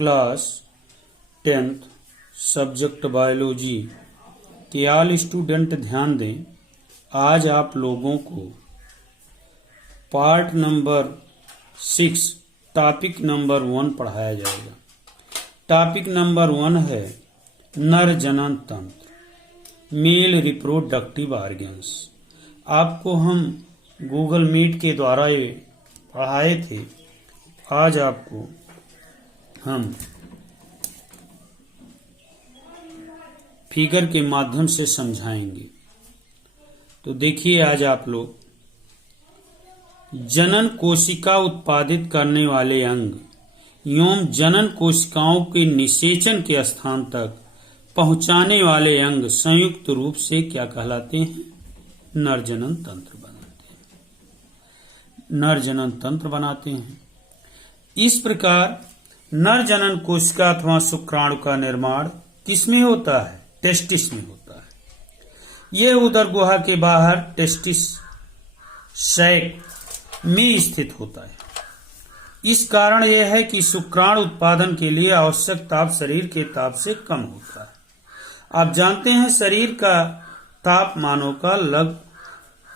Class 10th subject biology के all student ध्यान दें। आज आप लोगों को पार्ट नंबर 6 टॉपिक नंबर 1 पढ़ाया जाएगा। टॉपिक नंबर 1 है नर जनन तंत्र, मेल रिप्रोडक्टिव ऑर्गन्स। आपको हम गूगल मीट के द्वारा ये पढ़ाए थे। आज आपको हम फिगर के माध्यम से समझाएंगे। तो देखिए, आज आप लोग जनन कोशिका उत्पादित करने वाले अंग एवं जनन कोशिकाओं के निषेचन के स्थान तक पहुंचाने वाले अंग संयुक्त रूप से क्या कहलाते हैं? नर जनन तंत्र बनाते हैं। नर जनन तंत्र बनाते हैं। इस प्रकार नर जनन कोशिका अथवा शुक्राणु का निर्माण किसमें होता है? टेस्टिस में होता है। यह उदर गुहा के बाहर टेस्टिस सैक में स्थित होता है। इस कारण यह है कि शुक्राणु उत्पादन के लिए आवश्यक ताप शरीर के ताप से कम होता है। आप जानते हैं शरीर का ताप मानव का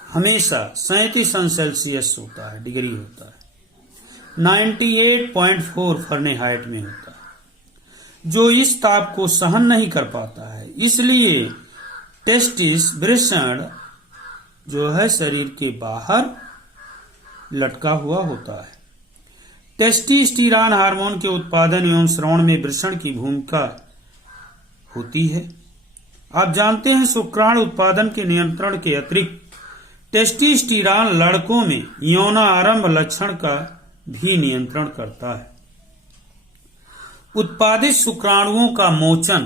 हमेशा 37 होता है, डिग्री होता है। 98.4 फ़ारेनहाइट में होता है, जो इस ताप को सहन नहीं कर पाता है। इसलिए टेस्टिस वृषण जो है शरीर के बाहर लटका हुआ होता है। टेस्टोस्टेरोन हार्मोन के उत्पादन एवं श्रवण में वृषण की भूमिका होती है। आप जानते हैं शुक्राणु उत्पादन के नियंत्रण के अतिरिक्त टेस्टोस्टेरोन लड़कों में यौन आरंभ लक्षण का भी नियंत्रण करता है। उत्पादित शुक्राणुओं का मोचन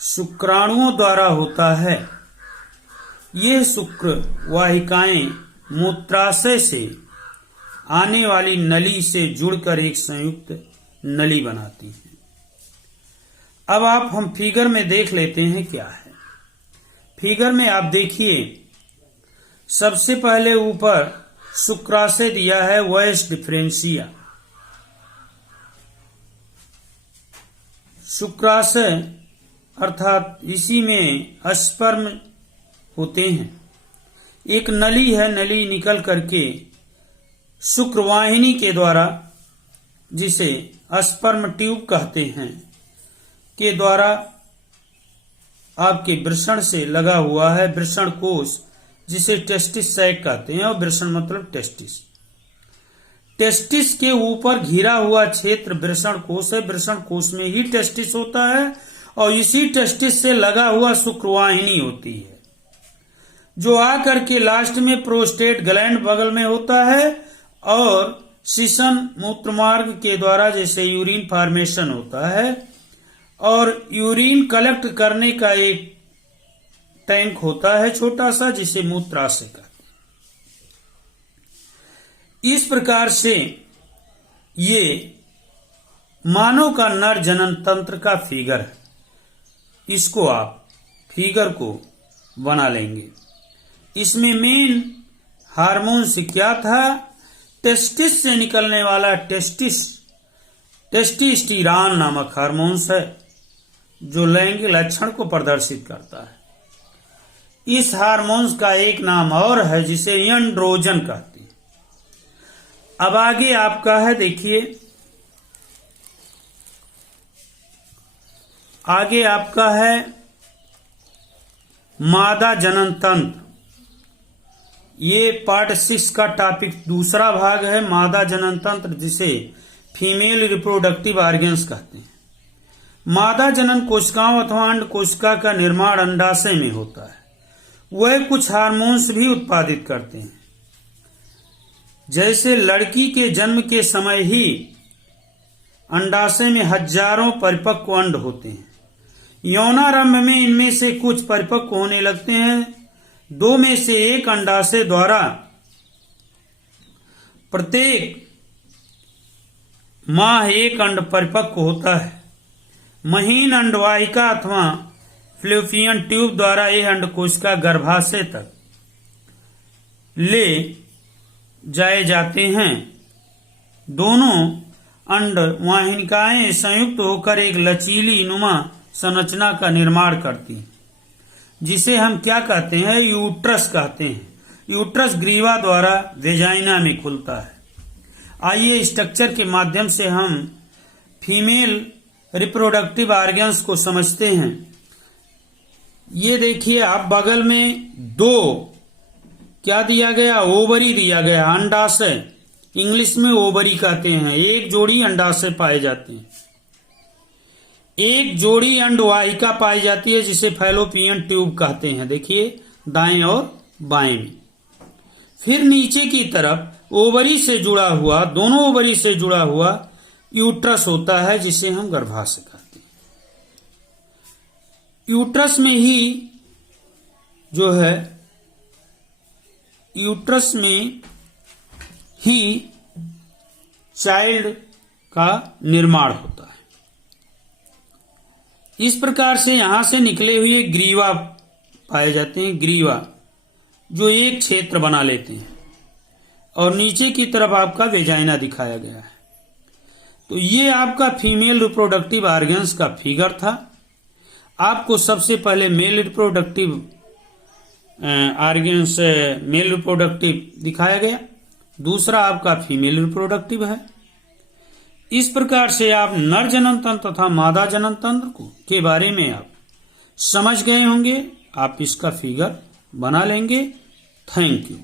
शुक्राणुओं द्वारा होता है। ये शुक्र वाहिकाएं मूत्राशय से आने वाली नली से जुड़कर एक संयुक्त नली बनाती हैं। अब हम फिगर में देख लेते हैं क्या है। फिगर में आप देखिए, सबसे पहले ऊपर शुक्राशय दिया है वॉइस डिफरेंशिया। शुक्राशय अर्थात इसी में स्पर्म होते हैं। एक नली है, नली निकल करके शुक्रवाहिनी के द्वारा, जिसे स्पर्म ट्यूब कहते हैं, के द्वारा आपके वृषण से लगा हुआ है। वृषण कोश, जिसे टेस्टिस सैक कहते हैं, और वृषण मतलब टेस्टिस। टेस्टिस के ऊपर घिरा हुआ क्षेत्र वृषण कोश है। वृषण कोश में ही टेस्टिस होता है और इसी टेस्टिस से लगा हुआ शुक्रवाहिनी होती है, जो आकर के लास्ट में प्रोस्टेट ग्लैंड बगल में होता है और श्वसन मूत्रमार्ग के द्वारा जैसे यूरिन फॉर्मेशन होता है और यूरिन कलेक्ट करने का एक टैंक होता है छोटा सा, जिसे मूत्राशय कहते हैं। इस प्रकार से ये मानव का नर जनन तंत्र का फिगर है। इसको आप फिगर को बना लेंगे। इसमें मेन हार्मोन से क्या था? टेस्टिस से निकलने वाला टेस्टोस्टेरोन नामक हार्मोन्स है, जो लैंगिक लक्षण को प्रदर्शित करता है। इस हार्मोन्स का एक नाम और है, जिसे एंड्रोजन कहते हैं। अब आगे आपका है, देखिए आगे आपका है मादा जनन तंत्र। ये पार्ट 6 का टॉपिक दूसरा भाग है, मादा जनन तंत्र, जिसे फीमेल रिप्रोडक्टिव ऑर्गन्स कहते हैं। मादा जनन कोशिकाओं अथवा अंड कोशिका का निर्माण अंडाशय में होता है। वह कुछ हार्मोन्स भी उत्पादित करते हैं। जैसे लड़की के जन्म के समय ही अंडाशय में हजारों परिपक्व अंड होते हैं। यौनारंभ में इनमें से कुछ परिपक्व होने लगते हैं। 2 में से 1 अंडाशय द्वारा प्रत्येक माह 1 अंड परिपक्व होता है। महीन अंडवाहिका अथवा फ्लूफियन ट्यूब द्वारा यह अंडकोशिका गर्भाशय तक ले जाए जाते हैं। दोनों अंड वाहिनिकाएं संयुक्त होकर एक लचीली नुमा संरचना का निर्माण करती हैं, जिसे हम क्या कहते हैं? यूट्रस कहते हैं। यूट्रस ग्रीवा द्वारा वेजाइना में खुलता है। आइए स्ट्रक्चर के माध्यम से हम फीमेल रिप्रोडक्टिव ऑर्गन्स को समझते हैं। ये देखिए आप, बगल में दो क्या दिया गया? ओवरी दिया गया, अंडाशय। इंग्लिश में ओवरी कहते हैं। एक जोड़ी अंडाशय पाए जाते हैं, एक जोड़ी अंडवाहिका पाई जाती है जिसे फैलोपियन ट्यूब कहते हैं। देखिए दाएं और बाएं में। फिर नीचे की तरफ ओवरी से जुड़ा हुआ, दोनों ओवरी से जुड़ा हुआ यूट्रस होता है, जिसे हम गर्भाशय कहते हैं। यूट्रस में ही जो है, यूट्रस में ही चाइल्ड का निर्माण होता है। इस प्रकार से यहां से निकले हुए ग्रीवा पाए जाते हैं, ग्रीवा जो एक क्षेत्र बना लेते हैं, और नीचे की तरफ आपका वेजाइना दिखाया गया है। तो ये आपका फीमेल रिप्रोडक्टिव ऑर्गन्स का फिगर था। आपको सबसे पहले male reproductive organs, male reproductive दिखाया गया, दूसरा आपका फीमेल रिप्रोडक्टिव है। इस प्रकार से आप नर जनन तंत्र तथा मादा जनन तंत्र को के बारे में आप समझ गए होंगे। आप इसका फिगर बना लेंगे। Thank you.